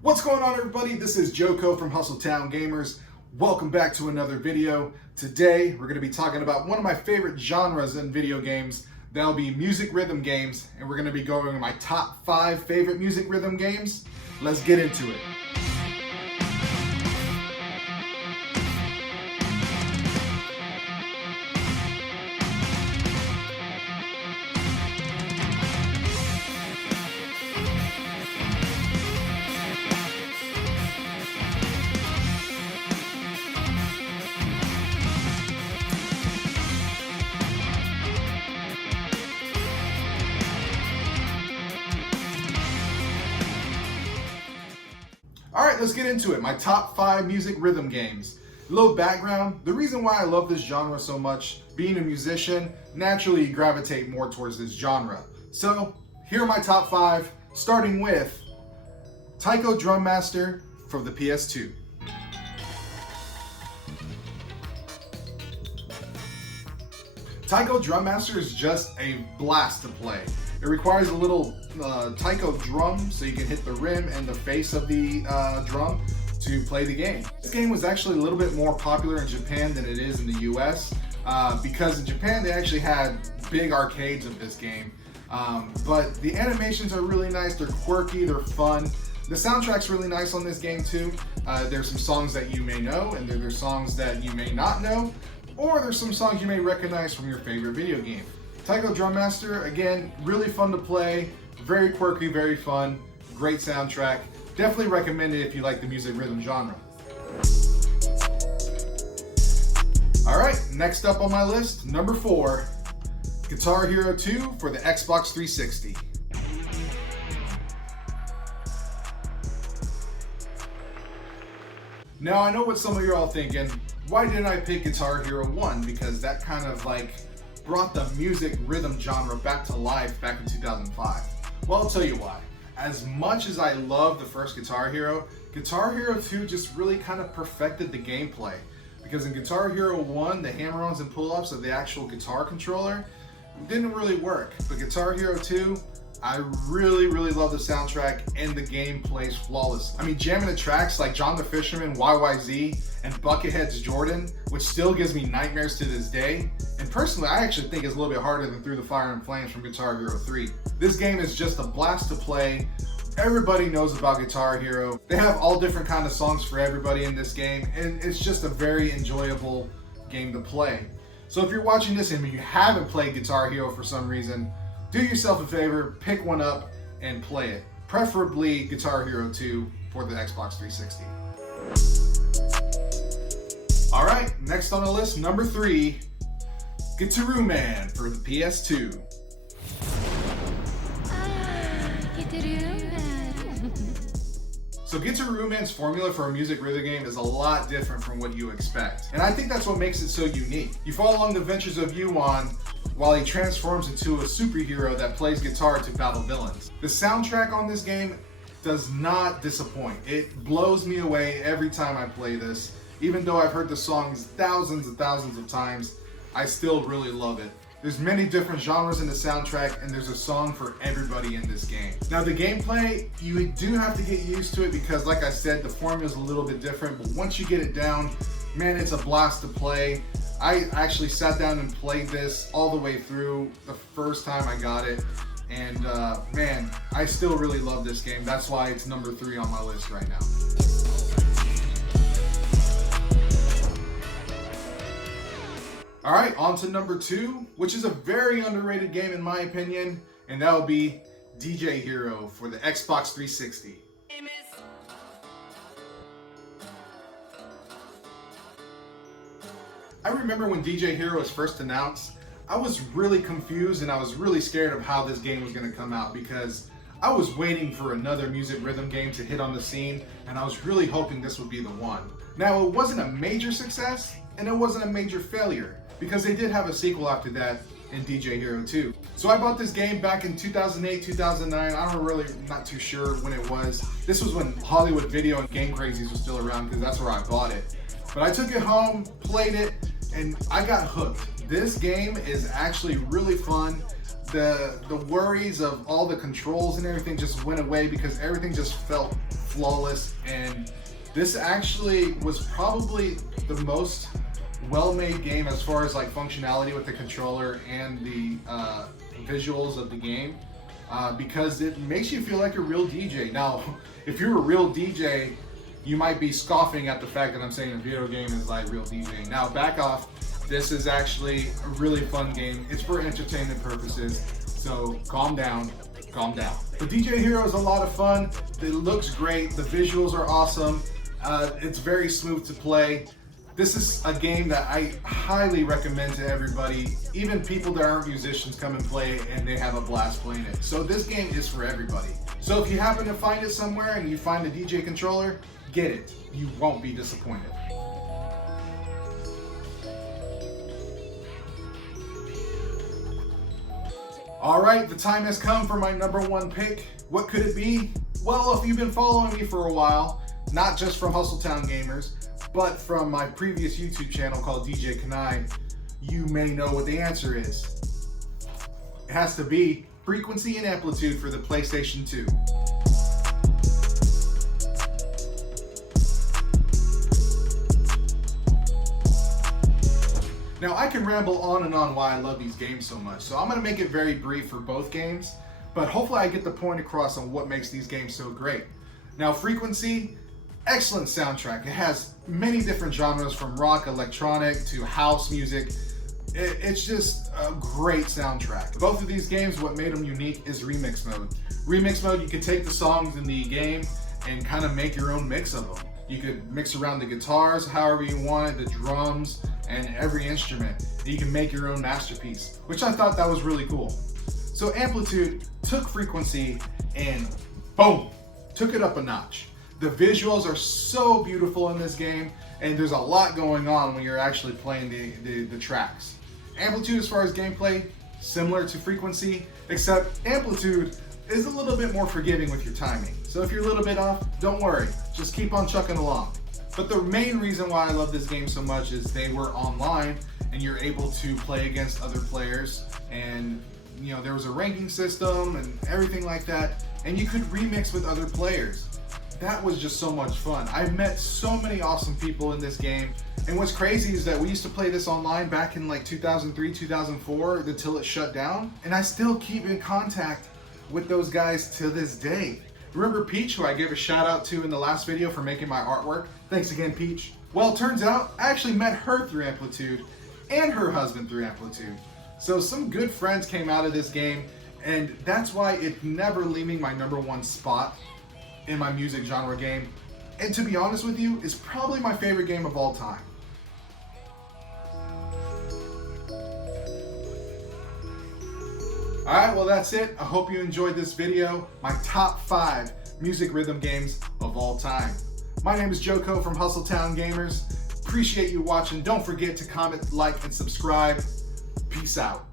What's going on, everybody? This is Joko from Hustletown Gamers. Welcome back to another video. Today we're going to be talking about one of my favorite genres in video games. That'll be music rhythm games, and we're going to be going over my top 5 favorite music rhythm games. Let's get into it. Alright, let's get into it. My top 5 music rhythm games. A little background. The reason why I love this genre so much, being a musician, naturally you gravitate more towards this genre. So, here are my top 5, starting with Taiko Drum Master for the PS2. Taiko Drum Master is just a blast to play. It requires a little taiko drum so you can hit the rim and the face of the drum to play the game. This game was actually a little bit more popular in Japan than it is in the US because in Japan they actually had big arcades of this game. But the animations are really nice, they're quirky, they're fun. The soundtrack's really nice on this game too. There's some songs that you may know and there's songs that you may not know, or there's some songs you may recognize from your favorite video game. Taiko Drum Master, again, really fun to play, very quirky, very fun, great soundtrack. Definitely recommend it if you like the music rhythm genre. Alright, next up on my list, number 4, Guitar Hero 2 for the Xbox 360. Now I know what some of you are all thinking, why didn't I pick Guitar Hero 1? Because that kind of brought the music rhythm genre back to life back in 2005. Well, I'll tell you why. As much as I love the first Guitar Hero 2 just really kind of perfected the gameplay. Because in Guitar Hero 1, the hammer-ons and pull-ups of the actual guitar controller didn't really work. But Guitar Hero 2, I really love the soundtrack and the game plays flawless. I mean, jamming the tracks like John the Fisherman, YYZ, and Buckethead's Jordan, which still gives me nightmares to this day. And personally, I actually think it's a little bit harder than Through the Fire and Flames from Guitar Hero 3. This game is just a blast to play. Everybody knows about Guitar Hero. They have all different kind of songs for everybody in this game, and it's just a very enjoyable game to play. So if you're watching this and you haven't played Guitar Hero for some reason, do yourself a favor, pick one up and play it. Preferably Guitar Hero 2 for the Xbox 360. Alright, next on the list, number 3, Guitar Man for the PS2. So Guitar Man's formula for a music rhythm game is a lot different from what you expect. And I think that's what makes it so unique. You follow along the adventures of Yuan while he transforms into a superhero that plays guitar to battle villains. The soundtrack on this game does not disappoint. It blows me away every time I play this. Even though I've heard the songs thousands and thousands of times, I still really love it. There's many different genres in the soundtrack, and there's a song for everybody in this game. Now the gameplay, you do have to get used to it because like I said, the formula is a little bit different, but once you get it down, man, it's a blast to play. I actually sat down and played this all the way through the first time I got it, and man, I still really love this game. That's why it's number 3 on my list right now. Alright, on to number 2, which is a very underrated game in my opinion, and that will be DJ Hero for the Xbox 360. I remember when DJ Hero was first announced, I was really confused and I was really scared of how this game was going to come out because I was waiting for another music rhythm game to hit on the scene, and I was really hoping this would be the one. Now, it wasn't a major success and it wasn't a major failure, because they did have a sequel after that in DJ Hero 2. So I bought this game back in 2008, 2009. I'm not too sure when it was. This was when Hollywood Video and Game Crazies was still around because that's where I bought it. But I took it home, played it, and I got hooked. This game is actually really fun. The worries of all the controls and everything just went away because everything just felt flawless, and this actually was probably the most well-made game as far as like functionality with the controller and the visuals of the game, because it makes you feel like a real DJ. Now, if you're a real DJ, you might be scoffing at the fact that I'm saying a video game is like real DJing. Now, back off. This is actually a really fun game. It's for entertainment purposes, so calm down, calm down. But DJ Hero is a lot of fun. It looks great. The visuals are awesome. It's very smooth to play. This is a game that I highly recommend to everybody. Even people that aren't musicians come and play and they have a blast playing it. So this game is for everybody. So if you happen to find it somewhere and you find a DJ controller, get it. You won't be disappointed. All right, the time has come for my number one pick. What could it be? Well, if you've been following me for a while, not just from Hustletown Gamers, but from my previous YouTube channel called DJ Kanai, you may know what the answer is. It has to be Frequency and Amplitude for the PlayStation 2. Now, I can ramble on and on why I love these games so much, so I'm going to make it very brief for both games, but hopefully I get the point across on what makes these games so great. Now, Frequency, excellent soundtrack. It has many different genres from rock, electronic, to house music. It's just a great soundtrack. Both of these games, what made them unique is remix mode. Remix mode, you could take the songs in the game and kind of make your own mix of them. You could mix around the guitars however you wanted, the drums, and every instrument. You can make your own masterpiece, which I thought that was really cool. So Amplitude took Frequency and boom, took it up a notch. The visuals are so beautiful in this game, and there's a lot going on when you're actually playing the tracks. Amplitude, as far as gameplay, similar to Frequency, except Amplitude is a little bit more forgiving with your timing. So if you're a little bit off, don't worry, just keep on chucking along. But the main reason why I love this game so much is they were online and you're able to play against other players, and you know, there was a ranking system and everything like that, and you could remix with other players. That was just so much fun. I met so many awesome people in this game, and what's crazy is that we used to play this online back in like 2003, 2004 until it shut down, and I still keep in contact with those guys to this day. Remember Peach, who I gave a shout out to in the last video for making my artwork? Thanks again, Peach. Well, it turns out I actually met her through Amplitude and her husband through Amplitude. So some good friends came out of this game, and that's why it's never leaving my number one spot in my music genre game. And to be honest with you, it's probably my favorite game of all time. Alright, well that's it. I hope you enjoyed this video. My top 5 music rhythm games of all time. My name is Joko from Hustletown Gamers. Appreciate you watching. Don't forget to comment, like, and subscribe. Peace out.